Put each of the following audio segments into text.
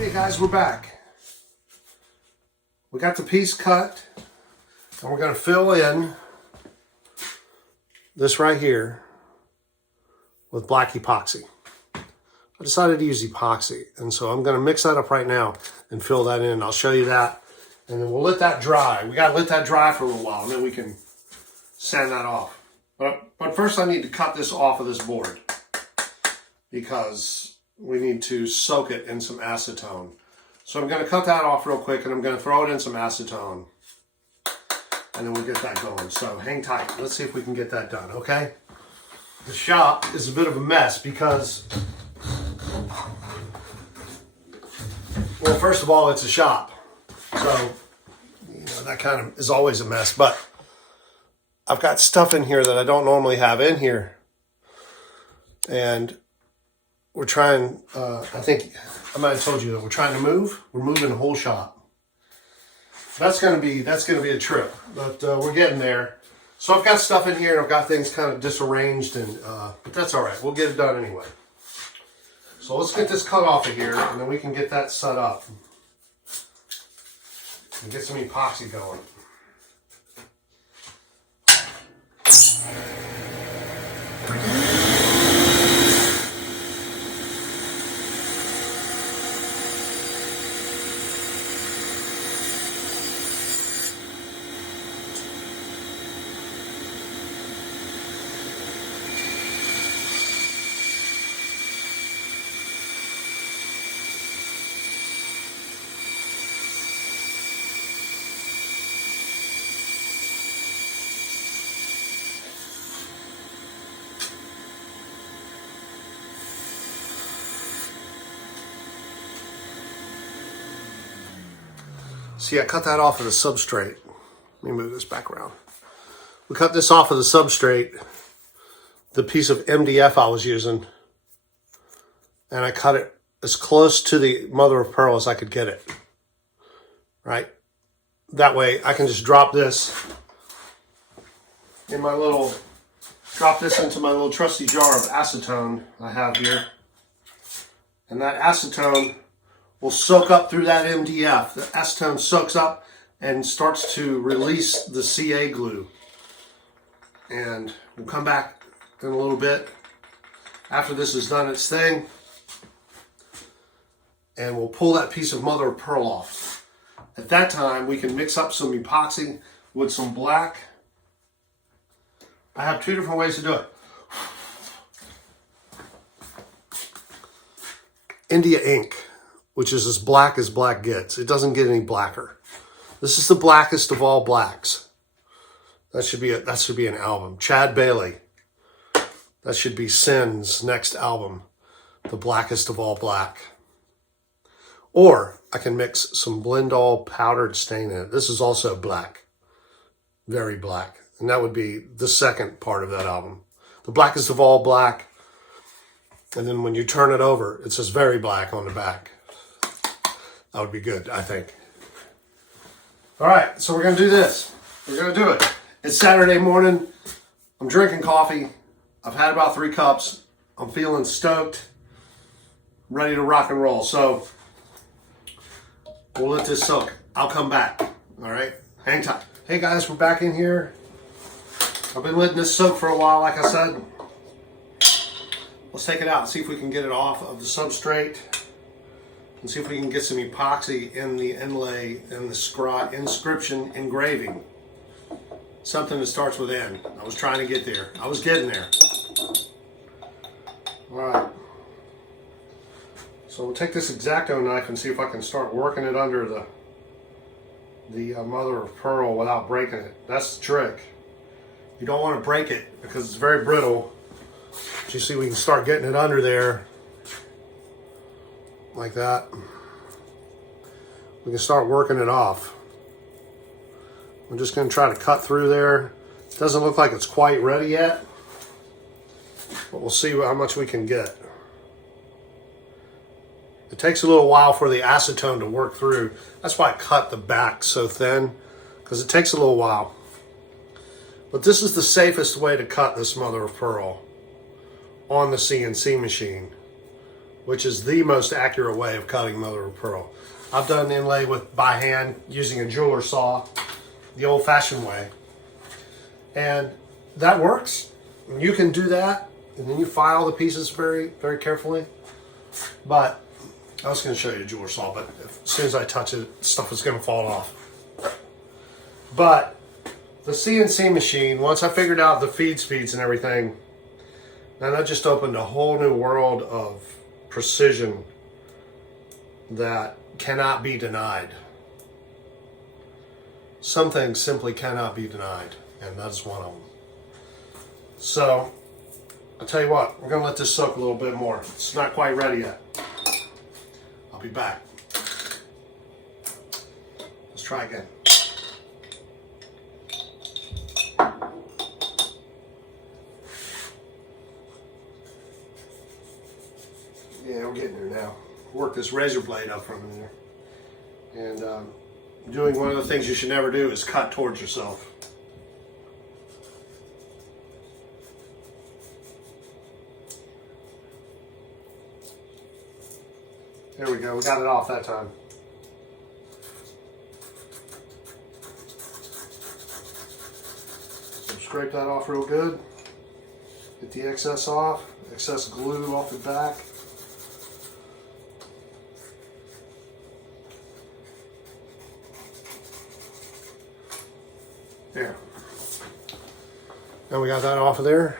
Hey guys, we're back. We got the piece cut, and we're going to fill in this right here with black epoxy. I decided to use epoxy, and so I'm going to mix that up right now and fill that in. I'll show you that, and then we'll let that dry. We got to let that dry for a little while, and then we can sand that off. But first I need to cut this off of this board because we need to soak it in some acetone. So I'm going to cut that off real quick, and I'm going to throw it in some acetone, and then we'll get that going. So hang tight. Let's see if we can get that done, okay? The shop is a bit of a mess because, well, first of all, it's a shop. So, that kind of is always a mess. But I've got stuff in here that I don't normally have in here. And we're trying, I think I might have told you that we're trying to move. We're moving the whole shop. That's gonna be a trip, but we're getting there. So I've got stuff in here, and I've got things kind of disarranged, and but that's all right. We'll get it done anyway. So let's get this cut off of here, and then we can get that set up and get some epoxy going. See, I cut that off of the substrate. Let me move this back around. We cut this off of the substrate, the piece of MDF I was using, and I cut it as close to the mother of pearl as I could get it, right? That way I can just drop this in drop this into my little trusty jar of acetone I have here. And that acetone will soak up through that MDF. The acetone soaks up and starts to release the CA glue. And we'll come back in a little bit after this has done its thing, and we'll pull that piece of mother of pearl off. At that time, we can mix up some epoxy with some black. I have two different ways to do it. India ink, which is as black gets. It doesn't get any blacker. This is the blackest of all blacks. That should be an album. Chad Bailey. That should be Sin's next album. The blackest of all black. Or I can mix some Blendall powdered stain in it. This is also black. Very black. And that would be the second part of that album. The blackest of all black. And then when you turn it over, it says very black on the back. That would be good, I think. All right, so we're going to do this. We're going to do it. It's Saturday morning. I'm drinking coffee. I've had about 3 cups. I'm feeling stoked, ready to rock and roll. So we'll let this soak. I'll come back. All right, hang tight. Hey guys, we're back in here. I've been letting this soak for a while, like I said. Let's take it out and see if we can get it off of the substrate. And see if we can get some epoxy in the inlay and the inscription engraving. Something that starts with N. I was trying to get there. I was getting there. All right. So we'll take this X-Acto knife and see if I can start working it under the mother of pearl without breaking it. That's the trick. You don't want to break it because it's very brittle. But you see, we can start getting it under there. Like that. We can start working it off. I'm just going to try to cut through there. It doesn't look like it's quite ready yet, but we'll see how much we can get. It takes a little while for the acetone to work through. That's why I cut the back so thin, because it takes a little while. But this is the safest way to cut this mother of pearl on the CNC machine. which is the most accurate way of cutting mother of pearl. I've done inlay by hand using a jeweler saw, the old-fashioned way, and that works. You can do that, and then you file the pieces very, very carefully. But I was going to show you a jeweler saw, but as soon as I touch it, stuff is going to fall off. But the CNC machine, once I figured out the feed speeds and everything, then that just opened a whole new world of precision that cannot be denied. Some things simply cannot be denied, and that's one of them. So, I'll tell you what, we're going to let this soak a little bit more. It's not quite ready yet. I'll be back. Let's try again. Yeah, we're getting there now. Work this razor blade up from there. And doing one of the things you should never do is cut towards yourself. There we go, we got it off that time. So scrape that off real good. Get the excess off, excess glue off the back. There. Now we got that off of there.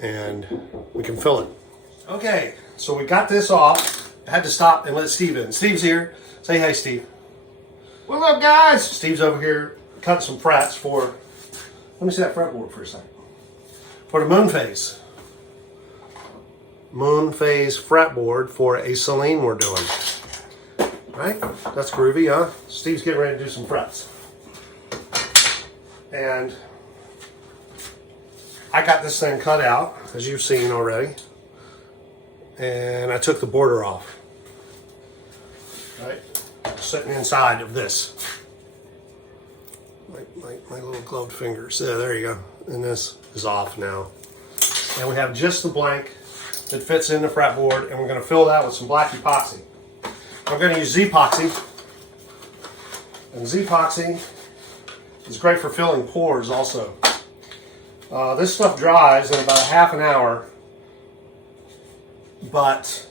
And we can fill it. Okay, so we got this off. I had to stop and let Steve in. Steve's here. Say hey, Steve. What's up, guys? Steve's over here cutting some frets for, let me see that fretboard for a second. For the moon phase. Moon phase fretboard for a Celine we're doing. Right? That's groovy, huh? Steve's getting ready to do some frets. And I got this thing cut out, as you've seen already. And I took the border off. Right? Sitting inside of this. My little gloved fingers. Yeah, there you go. And this is off now. And we have just the blank that fits in the fretboard, and we're going to fill that with some black epoxy. I'm going to use Z-Epoxy. And Z-Epoxy is great for filling pores also. This stuff dries in about a half an hour, but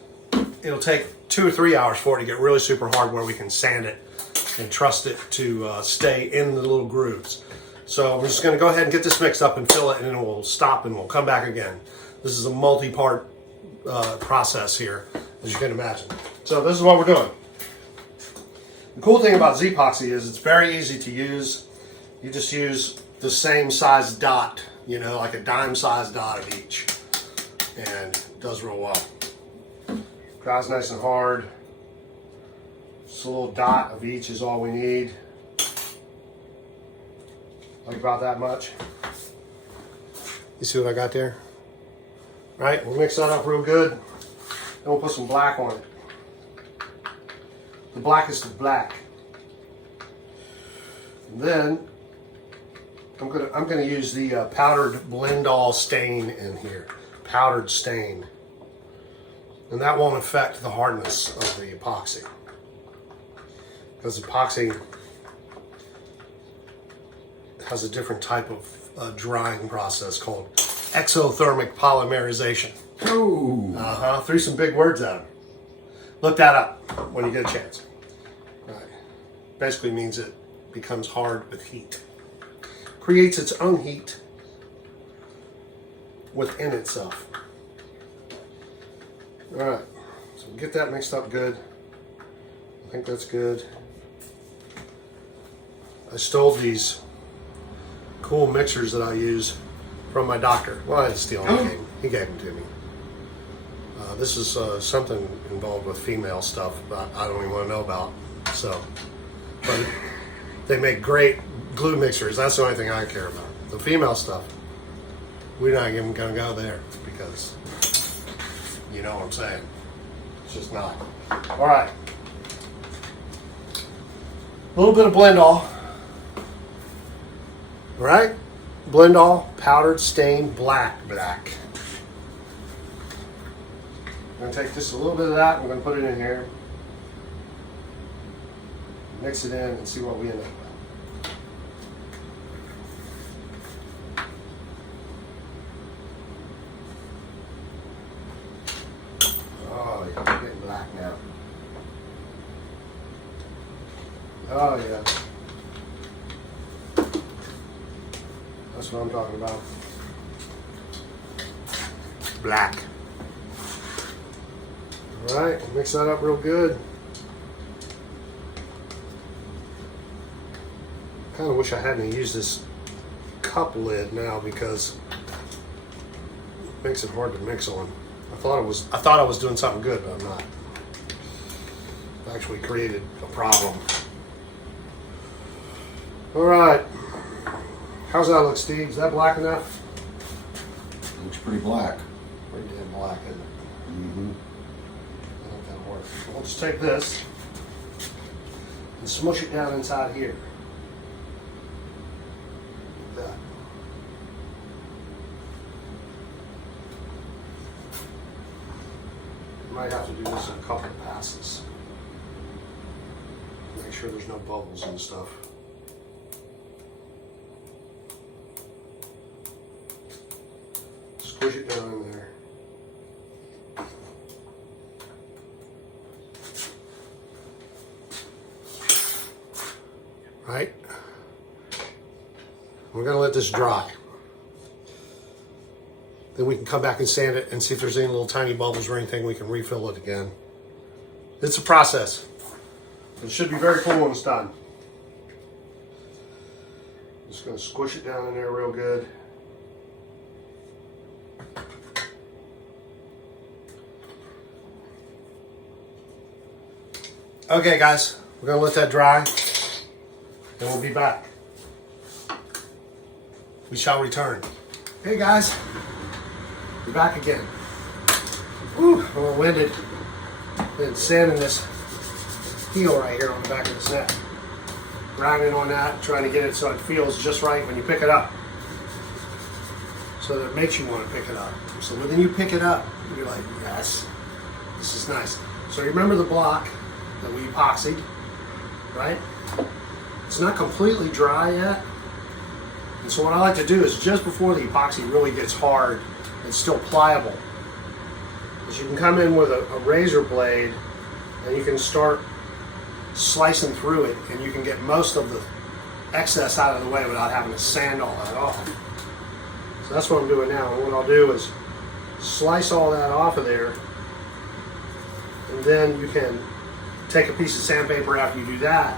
it'll take 2 or 3 hours for it to get really super hard where we can sand it and trust it to stay in the little grooves. So we're just going to go ahead and get this mixed up and fill it, and then we'll stop and we'll come back again. This is a multi-part process here, as you can imagine. So this is what we're doing. The cool thing about Z-Epoxy is it's very easy to use. You just use the same size dot, you know, like a dime size dot of each, and it does real well. Dries nice and hard. Just a little dot of each is all we need. Like about that much. You see what I got there? Right, we'll mix that up real good. Then we'll put some black on it. The blackest of black. And then I'm gonna use the powdered Blendall stain in here. Powdered stain. And that won't affect the hardness of the epoxy. Because epoxy has a different type of drying process called exothermic polymerization. Ooh. Threw some big words at him. Look that up when you get a chance. Right. Basically means it becomes hard with heat. Creates its own heat within itself. Alright, so we'll get that mixed up good. I think that's good. I stole these cool mixers that I use from my doctor. Well, I didn't steal them, he gave them to me. This is something involved with female stuff that I don't even want to know about. So, but they make great glue mixers. That's the only thing I care about. The female stuff, we're not even going to go there because you know what I'm saying. It's just not. All right. A little bit of Blendall. All right. Blendall powdered stain black. I'm going to take just a little bit of that, and we're going to put it in here. Mix it in and see what we end up with. Oh, yeah, it's getting black now. Oh, yeah. That's what I'm talking about. Black. All right, mix that up real good. Kind of wish I hadn't used this cup lid now because it makes it hard to mix on. I thought I was doing something good, but I'm not. I actually created a problem. All right. How's that look, Steve? Is that black enough? Looks pretty black. Pretty damn black, isn't it? Mm-hmm. I think that'll work. We'll just take this and smush it down inside here. Like that. Might have to do this in a couple of passes. Make sure there's no bubbles and stuff. Squish it down in there. Right? We're going to let this dry. Then we can come back and sand it and see if there's any little tiny bubbles or anything. We can refill it again. It's a process. It should be very cool when it's done. Just going to squish it down in there real good. Okay, guys, we're going to let that dry. Then we'll be back. We shall return. Hey guys, we're back again. Whew, I'm a little winded. Been sanding this heel right here on the back of this neck. Grinding on that, trying to get it so it feels just right when you pick it up. So that it makes you want to pick it up. So when you pick it up, you're like, yes, this is nice. So you remember the block that we epoxied, right? It's not completely dry yet. And so what I like to do is just before the epoxy really gets hard, it's still pliable, is you can come in with a razor blade and you can start slicing through it and you can get most of the excess out of the way without having to sand all that off. So that's what I'm doing now. And what I'll do is slice all that off of there, and then you can take a piece of sandpaper after you do that,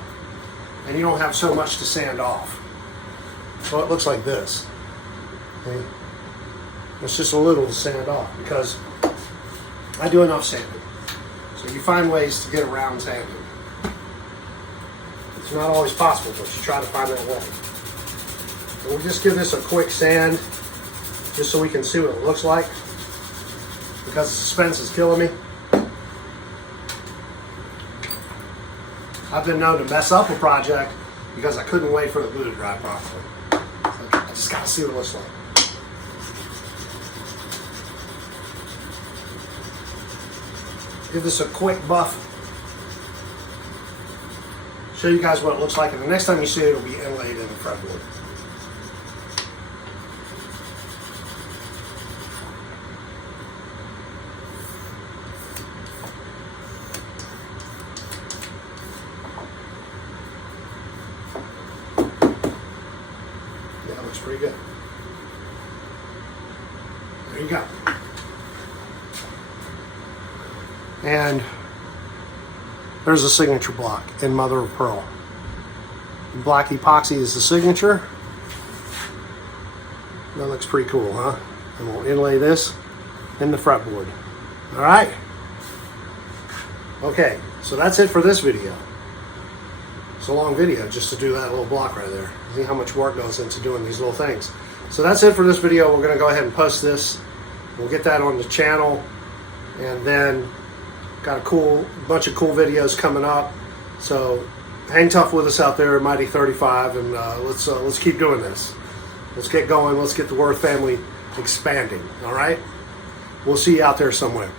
and you don't have so much to sand off. So it looks like this. Okay? It's just a little to sand off because I do enough sanding. So you find ways to get around sanding. It's not always possible, but you try to find that way. So we'll just give this a quick sand just so we can see what it looks like, because the suspense is killing me. I've been known to mess up a project because I couldn't wait for the glue to dry properly. I just gotta see what it looks like. Give this a quick buff. Show you guys what it looks like, and the next time you see it, it'll be inlaid in the fretboard. Pretty good. There you go. And there's a signature block in mother of pearl. Black epoxy is the signature. That looks pretty cool, huh? And we'll inlay this in the fretboard. All right. Okay, so that's it for this video. It's a long video just to do that little block right there. See how much work goes into doing these little things. So that's it for this video. We're going to go ahead and post this. We'll get that on the channel, and then got a bunch of cool videos coming up. So hang tough with us out there at Mighty 35, and let's keep doing this. Let's get going. Let's get the Worth family expanding. All right. We'll see you out there somewhere.